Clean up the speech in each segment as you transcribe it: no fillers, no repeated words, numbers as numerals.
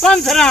15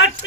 8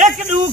1-2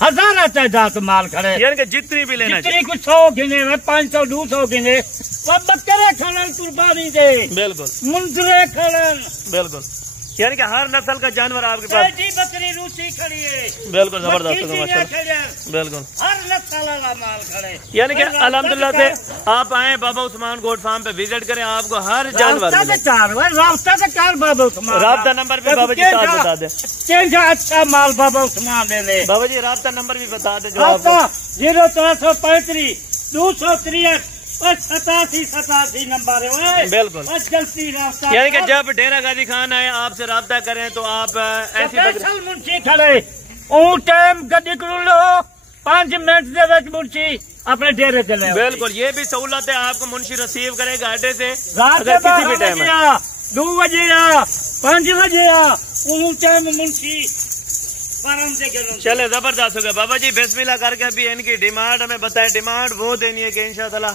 ہزارہ تعداد مال کھڑے یعنی کہ جتنی بھی لینا جتنی کچھ 100 گنے میں 500 200 گنے وہ بکرے کھڑن قربانی دے بالکل منظرے کھڑن بالکل یعنی کہ ہر نسل کا جانور آپ کے پاس بیٹی بکری روسی کھڑی ہے بالکل زبردست بالکل ہر نسل والا مال کھڑے یعنی کہ الحمدللہ سے آپ آئیں بابا عثمان گوٹ فارم پہ وزٹ کریں آپ کو ہر جانور رابطہ کا کار بابا عثمان رابطہ نمبر بھی بابا جی ساتھ بتا دیں کینجا اچھا مال بابا عثمان دے لے بابا جی رابطہ نمبر بھی بتا دیں جو آپ رابطہ 0335 263 87 نمبر ہے بالکل جلدی رابطہ یعنی کہ جب ڈیرہ غازی خان آئے آپ سے رابطہ کریں تو آپ ایسی اسپیشل منشی کھڑے اون ٹائم گڈی کرو لو 5 منٹ دے وچ منشی اپنے ڈیرے چلے بالکل یہ بھی سہولت ہے آپ کو منشی ریسیو کرے گا اڈے سے رات اگر کسی بھی ٹائم ہے 2 بجے 5 بجے اون ٹائم منشی فارم دے کے چلے زبردست ہو گیا بابا جی بسم اللہ کر کے ابھی ان کی ڈیمانڈ ہمیں بتائیں ڈیمانڈ وہ دینی ہے کہ انشاءاللہ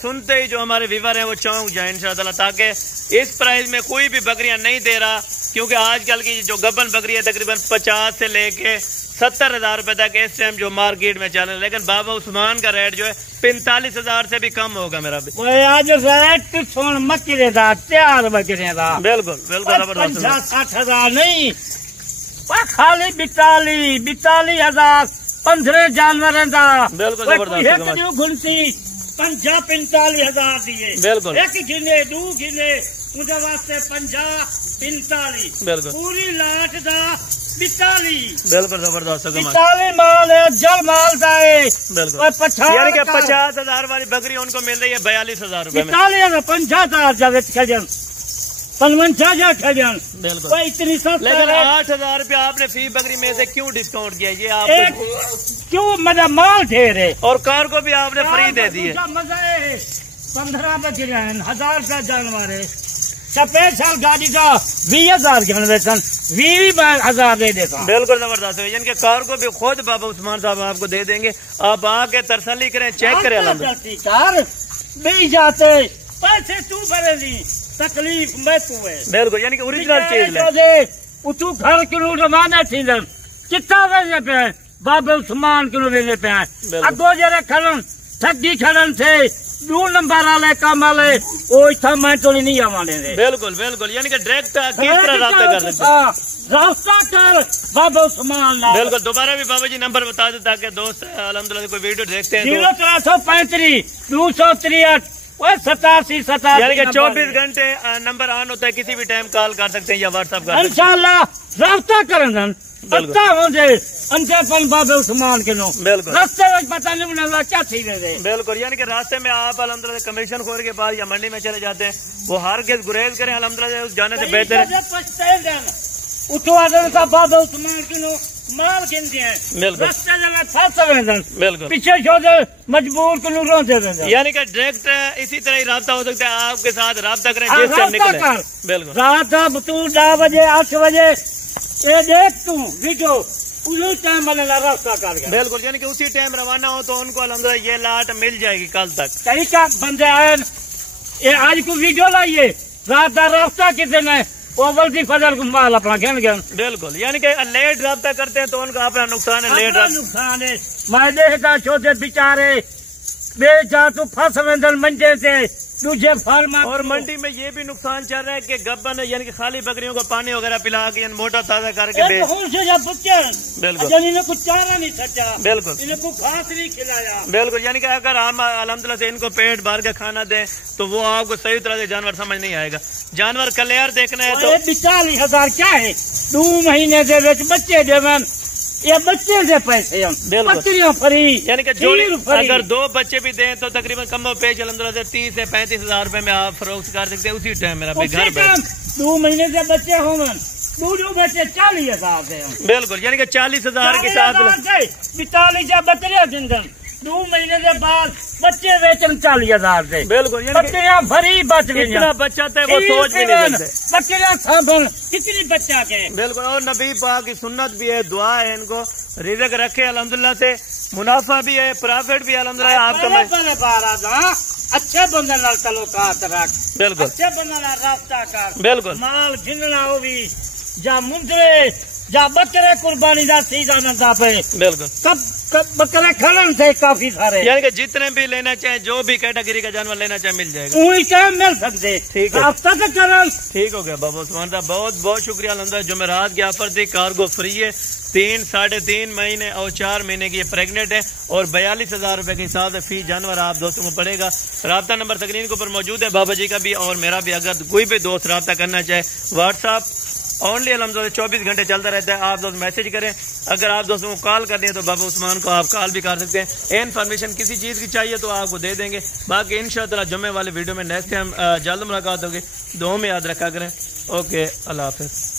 سنتے ہی جو ہمارے ویور ہیں وہ چونک جائیں انشاءاللہ تاکہ اس پرائز میں کوئی بھی بکریاں نہیں دے رہا کیونکہ آج کل کی جو گبن بکری ہے تقریباً 50 سے لے کے 70,000 روپے تک اس ٹائم جو مارکیٹ میں چل رہے ہیں لیکن بابا عثمان کا ریٹ جو ہے 45,000 سے بھی کم ہوگا میرا بھی آج ریٹ سن مکرے دا تیار بکرے دا بالکل بالکل زبردست 50-60,000 نہیں خالی 42,000 15 جانور دا بالکل زبردست گھنسی 50-45,000 دیے بالکل ایک گھنے 2 گھنے مجھے واسطے 50-45 بالکل پوری لاٹ دا 42 بالکل زبردست 42 مال ہے جل مال دا ہے بالکل یعنی کہ 50,000 والی بکری ان کو مل رہی ہے 42,000 روپے میں 50,000 جاوید کھجن 55,000 کھجن بالکل کوئی اتنی سستا لیکن 8,000 روپے آپ نے فی بکری میں سے کیوں ڈسکاؤنٹ کیا یہ آپ کیوں میرا مال ڈھیر ہے اور کار کو بھی آپ نے فری دے دی ہے مزہ ہے 15 بکریاں 1,000 کا جانور ہے سفید سال گاڑی کا 20,000 گھن ویسن 20,000 دے دیتا بالکل زبردست ہے یعنی کہ کار کو بھی خود بابا عثمان صاحب آپ کو دے دیں گے آپ آ کے تسلی کریں چیک کریں کار بھی جاتے پیسے تو بھرے نہیں تکلیف میں تو ہے بالکل یعنی کہ اوریجنل چیز لے تو گھر کنو روانہ تھی کتنا ویسے پہ بابا عثمان کنو ویسے پہ اگو جرے کھڑن ٹھگی کھڑن تھے 2 نمبر والے کام والے وہ اتنا میں تو نہیں آوانے دے بالکل بالکل یعنی کہ ڈائریکٹ کس طرح رابطہ کر سکتے رابطہ کر بابا عثمان بالکل دوبارہ بھی بابا جی نمبر بتا دیں تاکہ دوست الحمدللہ کوئی ویڈیو دیکھتے ہیں 0335 263 87 یعنی کہ 24 گھنٹے نمبر آن ہوتا ہے کسی بھی ٹائم کال کر سکتے ہیں یا واٹس ایپ کر سکتے ہیں انشاءاللہ رابطہ کرن پتہ ہو جائے انتے پن بابا عثمان کے نو بالکل راستے میں پتہ نہیں بنا کیا تھی گئے بالکل یعنی کہ راستے میں آپ الحمدللہ کمیشن خور کے بعد یا منڈی میں چلے جاتے ہیں وہ ہر کس گریز کریں الحمدللہ اس جانے سے بہتر ہے اٹھو آدم کا بابا عثمان کے نو مال گنتے ہیں راستے جگہ پھنس رہے بالکل پیچھے چھوڑ دے مجبور کو نو دے دیں یعنی کہ ڈائریکٹ اسی طرح ہی رابطہ ہو سکتا ہے آپ کے ساتھ رابطہ کریں جس ٹائم نکلیں بالکل رات تو 9 بجے 8 بجے یہ دیکھ تو ویڈیو اسی ٹائم والے راستہ کر گیا بالکل یعنی کہ اسی ٹائم روانہ ہو تو ان کو الحمدللہ یہ لاٹ مل جائے گی کل تک طریقہ بندے آئے یہ آج کو ویڈیو لائیے رات کا راستہ کتنے اوبلتی فضل کو مال اپنا گھن گن بالکل یعنی کہ لیٹ رابطہ کرتے ہیں تو ان کا اپنا نقصان ہے لیٹ نقصان ہے میں دیکھتا چھوٹے بیچارے بے جا تو پھنس ویندن منجے سے دوسرے فارم اور منڈی میں یہ بھی نقصان چل رہا ہے کہ گبن یعنی کہ خالی بکریوں کو پانی وغیرہ پلا کے موٹا تازہ کر کے بالکل انہیں کو چارہ نہیں سچا بالکل انہیں کو گھاس نہیں کھلایا بالکل یعنی کہ اگر ہم الحمدللہ سے ان کو پیٹ بھر کے کھانا دیں تو وہ آپ کو صحیح طرح سے جانور سمجھ نہیں آئے گا جانور کلیئر دیکھنا ہے تو 42,000 کیا ہے 2 مہینے دے بچے دے یہ بچے سے پیسے بکریاں فری یعنی کہ اگر 2 بچے بھی دیں تو تقریباً کم و بیش الحمدللہ سے 30 سے 35,000 روپے میں آپ فروخت کر سکتے ہیں اسی ٹائم میرا گھر پہ 2 مہینے سے بچے ہوں دو بچے 40,000 سے بالکل یعنی کہ 40,000 کے ساتھ 42 بکریاں دن 2 مہینے کے بعد بچے ویچن 40,000 سے بالکل بکریاں فری بچ گئی اتنا بچت ہے وہ سوچ بھی نہیں سکتے بکریاں سابن کتنی بچہ کے بالکل اور نبی پاک کی سنت بھی ہے دعا ہے ان کو رزق رکھے الحمدللہ سے منافع بھی ہے پرافٹ بھی ہے الحمدللہ آپ کا اچھے بندے نال تعلقات رکھ بالکل اچھے بندے نال رابطہ کر بالکل مال گننا ہو بھی جا منجرے جا بکرے قربانی دا سیزن آتا پہ بالکل کب بکرے کھڑن سے کافی سارے، یعنی کہ جتنے بھی لینا چاہیں، جو بھی کیٹیگری کا جانور لینا چاہیں مل جائے گا، وہی ٹائم مل سکتے. ٹھیک ہے. رابطہ تو کرن. ٹھیک ہو گیا بابا عثمان صاحب، بہت بہت شکریہ. الحمدللہ جمعرات کی آفر تھی، کارگو فری ہے. 3 ساڑھے 3 مہینے اور 4 مہینے کی یہ پریگنٹ ہے اور 42,000 روپے کے حساب سے فی جانور آپ دوستوں کو پڑے گا. رابطہ نمبر سکرین کے اوپر موجود ہے، بابا جی کا بھی اور میرا بھی. اگر کوئی بھی دوست رابطہ کرنا چاہے، واٹس ایپ اونلی الحمدللہ 24 گھنٹے چلتا رہتا ہے. آپ دوست میسج کریں. اگر آپ دوستوں کو کال کرنی ہے تو بابا عثمان کو آپ کال بھی کر سکتے ہیں. انفارمیشن کسی چیز کی چاہیے تو آپ کو دے دیں گے. باقی انشاءاللہ جمعے والے ویڈیو میں نیکسٹ ٹائم جلد ملاقات ہوگی. دعاؤں میں یاد رکھا کریں. اوکے، اللہ حافظ.